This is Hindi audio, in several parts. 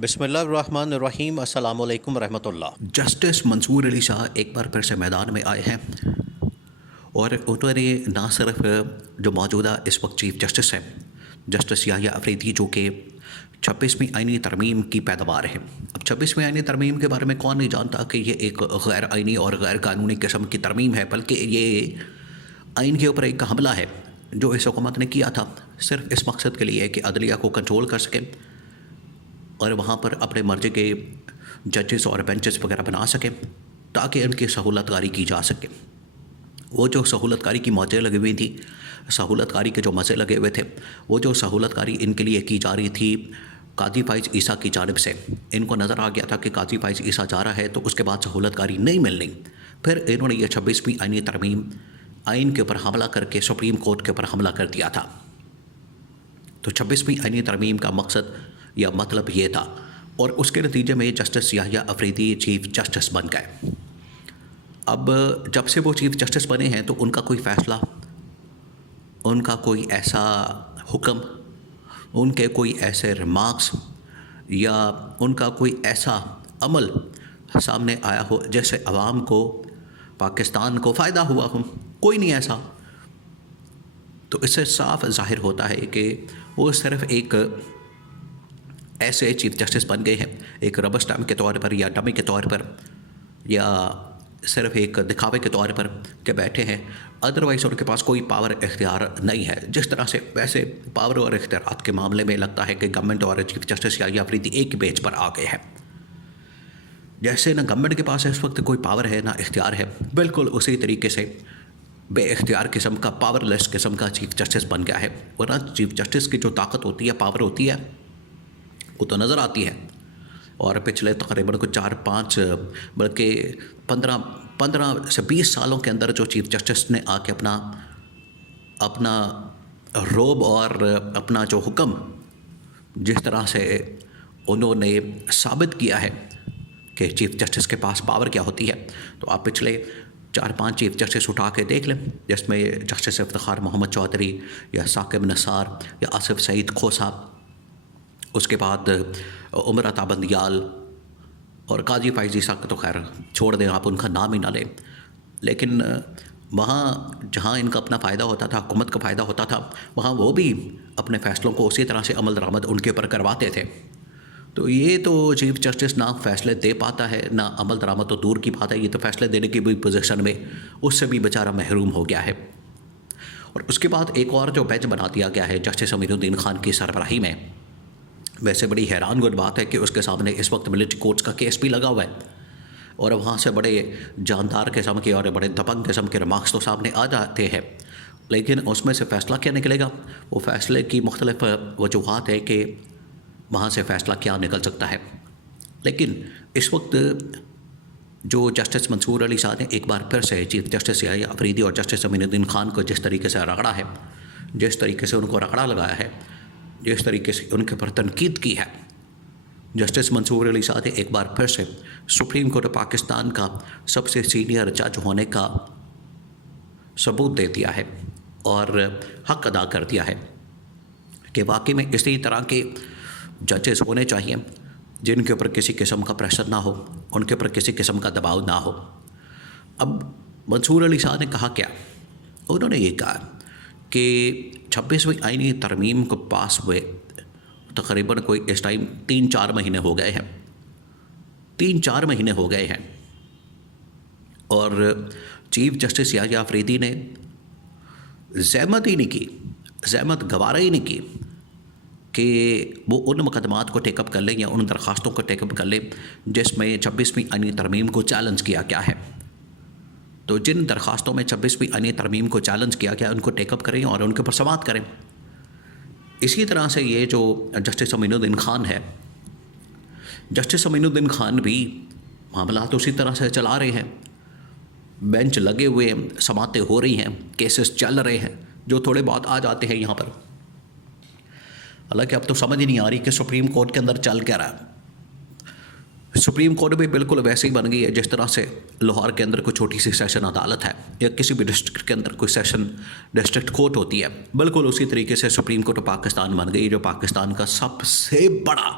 बिस्मिल्लाहिर्रहमानिर्रहीम अस्सलामु अलैकुम रहमतुल्लाह। जस्टिस मंसूर अली शाह एक बार फिर से मैदान में आए हैं और उन्होंने ना सिर्फ जो मौजूदा इस वक्त चीफ जस्टिस हैं जस्टिस याहिया अफरीदी, जो कि 26वीं आइनी तरमीम की पैदावार है। अब 26वीं आइनी तरमीम के बारे में कौन नहीं जानता कि ये एक गैर आइनी और गैर कानूनी किस्म की तरमीम है, बल्कि ये आइन के ऊपर एक हमला है जो इस हुकूमत ने किया था सिर्फ इस मकसद के लिए कि अदलिया को कंट्रोल कर सकें और वहाँ पर अपने मर्जी के जजेस और बेंचेस वगैरह बना सकें ताकि इनकी सहूलतकारी की जा सके। वो जो सहूलतकारी की मौजें लगी हुई थी, सहूलतकारी के जो मज़े लगे हुए थे, वो जो सहूलतकारी इनके लिए की जा रही थी काजी फ़ाइज़ ईसा की जानिब से, इनको नज़र आ गया था कि काजी फ़ाइज़ ईसा जा रहा है तो उसके बाद सहूलतकारी नहीं मिलनी। फिर इन्होंने ये 26वीं आइनी तरमीम आइन के ऊपर हमला करके सुप्रीम कोर्ट के ऊपर हमला कर दिया था। तो 26वीं आइनी तरमीम का मकसद या मतलब ये था और उसके नतीजे में justice Yahya Afridi chief justice बन गए। अब जब से वो चीफ जस्टिस बने हैं तो उनका कोई फ़ैसला, उनका कोई ऐसा हुक्म, उनके कोई ऐसे रिमार्क्स या उनका कोई ऐसा अमल सामने आया हो जैसे आवाम को, पाकिस्तान को फ़ायदा हुआ हो, कोई नहीं ऐसा। तो इससे साफ ज़ाहिर होता है कि वो सिर्फ़ एक ऐसे चीफ जस्टिस बन गए हैं एक रबर स्टैम्प के तौर पर या डमी के तौर पर या सिर्फ एक दिखावे के तौर पर के बैठे हैं। अदरवाइज़ उनके पास कोई पावर इख्तियार नहीं है। जिस तरह से वैसे पावर और इख्तियारात के मामले में लगता है कि गवर्नमेंट और चीफ जस्टिस याहिया अफरीदी एक पेज पर आ गए हैं। जैसे ना गवर्नमेंट के पास इस वक्त कोई पावर है ना इख्तियार है, बिल्कुल उसी तरीके से बे इख्तियार किस्म का, पावरलेस किस्म का चीफ जस्टिस बन गया है। वरना चीफ जस्टिस की जो ताकत होती है, पावर होती है, वो तो नज़र आती है। और पिछले तकरीबन कुछ 4-5 बल्कि 15 से 20 सालों के अंदर जो चीफ जस्टिस ने आके अपना रोब और अपना जो हुक्म जिस तरह से उन्होंने साबित किया है कि चीफ जस्टिस के पास पावर क्या होती है, तो आप पिछले 4-5 चीफ जस्टिस उठा के देख लें, जिसमें जस्टिस इफ्तिखार मोहम्मद चौधरी या साकिब निसार या आसिफ सईद खोसा, उसके बाद उमर अता बंदियाल और काजी फ़ाइज़ ईसा तो खैर छोड़ दें, आप उनका नाम ही ना लें। लेकिन वहाँ जहाँ इनका अपना फ़ायदा होता था, हुकूमत का फ़ायदा होता था, वहाँ वो भी अपने फ़ैसलों को उसी तरह से अमल दरामद उनके ऊपर करवाते थे। तो ये तो चीफ जस्टिस ना फ़ैसले दे पाता है ना अमल दरामद, तो दूर की बात है, ये तो फ़ैसले देने की भी पोजीशन में उससे भी बेचारा महरूम हो गया है। और उसके बाद एक और जो बेंच बना दिया गया है जस्टिस अमीरुद्दीन खान की सरबराही में। वैसे बड़ी हैरानकुन बात है कि उसके सामने इस वक्त मिलिट्री कोर्ट्स का केस भी लगा हुआ है और वहाँ से बड़े जानदार किस्म के और बड़े दबंग किस्म के रिमार्क्स तो सामने आ जाते हैं, लेकिन उसमें से फ़ैसला क्या निकलेगा, वो फ़ैसले की मुख्तलिफ वजूहात है कि वहाँ से फ़ैसला क्या निकल सकता है। लेकिन इस वक्त जो जस्टिस मंसूर अली शाह ने एक बार फिर से चीफ जस्टिस याहिया अफरीदी और जस्टिस अमीरुद्दीन खान को जिस तरीके से रगड़ा है, जिस तरीके से उनको रगड़ा लगाया है, जिस तरीके से उनके पर तनकीद की है, जस्टिस मंसूर अली शाह ने एक बार फिर से सुप्रीम कोर्ट पाकिस्तान का सबसे सीनियर जज होने का सबूत दे दिया है और हक अदा कर दिया है कि वाकई में इसी तरह के जजेस होने चाहिए जिनके ऊपर किसी किस्म का प्रेशर ना हो, उनके ऊपर किसी किस्म का दबाव ना हो। अब मंसूर अली शाह ने कहा क्या, उन्होंने ये कहा कि 26वीं आइनी तरमीम को पास हुए तकरीबन कोई इस टाइम 3-4 महीने हो गए हैं, 3-4 महीने हो गए हैं और चीफ जस्टिस याहिया अफरीदी ने ज़हमत ही नहीं की, ज़हमत गवारा ही नहीं की कि वो उन मुकदमात को टेकअप कर लें या उन दरख्वास्तों को टेकअप कर लें जिसमें 26वीं आइनी तरमीम को चैलेंज किया गया है। तो जिन दरख्वास्तों में 26वीं आइनी तरमीम को चैलेंज किया गया उनको टेकअप करें और उनके ऊपर समाअत करें। इसी तरह से ये जो जस्टिस अमीरुद्दीन खान है, जस्टिस अमीरुद्दीन खान भी मामला तो उसी तरह से चला रहे हैं, बेंच लगे हुए हैं, समाअतें हो रही हैं, केसेस चल रहे हैं जो थोड़े बहुत आ जाते हैं यहाँ पर। हालांकि अब तो समझ ही नहीं आ रही कि सुप्रीम कोर्ट के अंदर चल क्या रहा है। सुप्रीम कोर्ट भी बिल्कुल वैसे ही बन गई है जिस तरह से लाहौर के अंदर कोई छोटी सी सेशन अदालत है या किसी भी डिस्ट्रिक्ट के अंदर कोई सेशन डिस्ट्रिक्ट कोर्ट होती है, बिल्कुल उसी तरीके से सुप्रीम कोर्ट पाकिस्तान बन गई, जो पाकिस्तान का सबसे बड़ा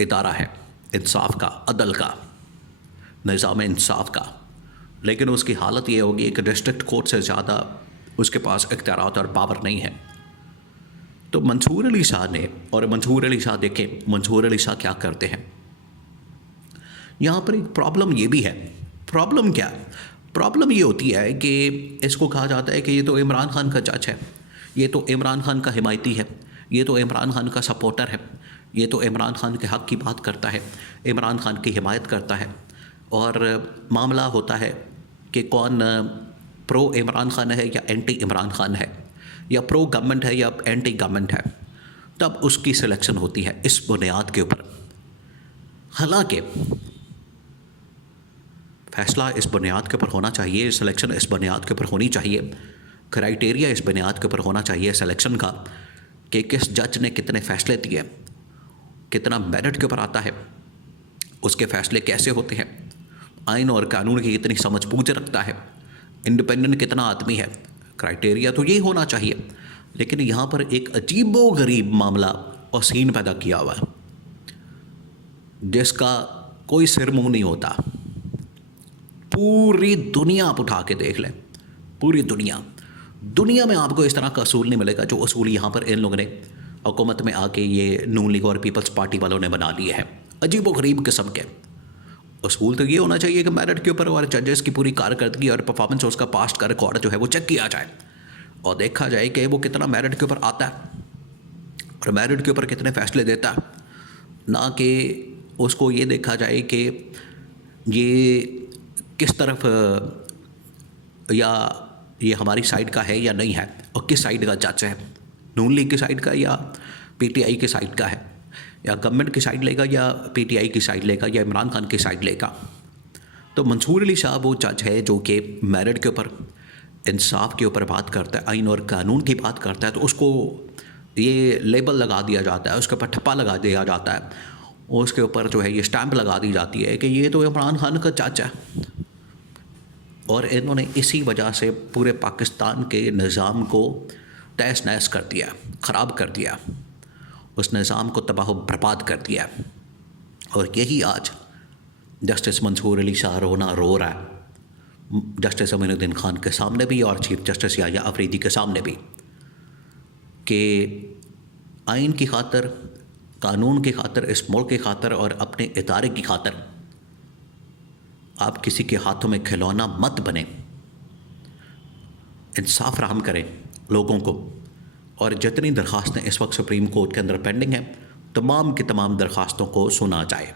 इदारा है इंसाफ का, अदल का, निज़ाम इंसाफ का, लेकिन उसकी हालत ये होगी कि डिस्ट्रिक्ट कोर्ट से ज़्यादा उसके पास इख्तियारात और पावर नहीं है। तो मंसूर अली शाह ने, और मंसूर अली शाह देखें मंसूर अली शाह क्या करते हैं। यहाँ पर एक प्रॉब्लम ये भी है। प्रॉब्लम क्या? प्रॉब्लम ये होती है कि इसको कहा जाता है कि ये तो इमरान खान का जज है, ये तो इमरान खान का हिमायती है, ये तो इमरान खान का सपोर्टर है, ये तो इमरान खान के हक़ की बात करता है, इमरान खान की हिमायत करता है। और मामला होता है कि कौन प्रो इमरान खान है या एंटी इमरान खान है, या प्रो गवर्नमेंट है या एंटी गवर्नमेंट है, तब उसकी सिलेक्शन होती है इस बुनियाद के ऊपर। हालांकि फैसला इस बुनियाद के ऊपर होना चाहिए, सिलेक्शन इस बुनियाद के ऊपर होनी चाहिए, क्राइटेरिया इस बुनियाद के ऊपर होना चाहिए सिलेक्शन का कि किस जज ने कितने फ़ैसले दिए, कितना मेरिट के ऊपर आता है, उसके फ़ैसले कैसे होते हैं, आइन और कानून की कितनी समझ बूझ रखता है, इंडिपेंडेंट कितना आदमी है। क्राइटेरिया तो यही होना चाहिए। लेकिन यहाँ पर एक अजीबो गरीब मामला और सीन पैदा किया हुआ है जिसका कोई सिर मुंह नहीं होता। पूरी दुनिया आप उठा के देख लें, पूरी दुनिया में आपको इस तरह का असूल नहीं मिलेगा जो असूल यहाँ पर इन लोगों ने हुकूमत में आके ये नून लीग और पीपल्स पार्टी वालों ने बना लिए हैं। अजीब व गरीब किस्म के असूल तो ये होना चाहिए कि मेरिट के ऊपर और जजेस की पूरी कारकर्दगी और परफॉर्मेंस, उसका पास्ट का रिकॉर्ड जो है वो चेक किया जाए और देखा जाए कि वो कितना मेरिट के ऊपर आता है और मेरिट के ऊपर कितने फ़ैसले देता है, ना कि उसको ये देखा जाए कि ये किस तरफ या ये हमारी साइड का है या नहीं है और किस साइड का जज है, नून लीग की साइड का या पीटीआई की साइड का है, या गवर्नमेंट की साइड लेगा या पीटीआई की साइड लेगा या इमरान खान की साइड लेगा। तो मंसूर अली शाह वो जज है जो कि मेरिट के ऊपर, इंसाफ के ऊपर बात करता है, आइन और कानून की बात करता है, तो उसको ये लेबल लगा दिया जाता है, उसके ऊपर ठप्पा लगा दिया जाता है, उसके ऊपर जो है ये स्टैंप लगा दी जाती है कि ये तो इमरान खान का जज है। और इन्होंने इसी वजह से पूरे पाकिस्तान के निज़ाम को तहस नहस कर दिया, ख़राब कर दिया, उस निज़ाम को तबाह बर्बाद कर दिया। और यही आज जस्टिस मंसूर अली शाह रो रहा है जस्टिस अमीनुद्दीन खान के सामने भी और चीफ जस्टिस याह्या अफरीदी के सामने भी, कि आइन की खातर, कानून की खातर, इस मुल्क की खातर और अपने इदारे की खातर आप किसी के हाथों में खिलौना मत बने, इंसाफ फराहम करें लोगों को। और जितनी दरख्वास्तें इस वक्त सुप्रीम कोर्ट के अंदर पेंडिंग हैं, तमाम की तमाम दरख्वास्तों को सुना जाए।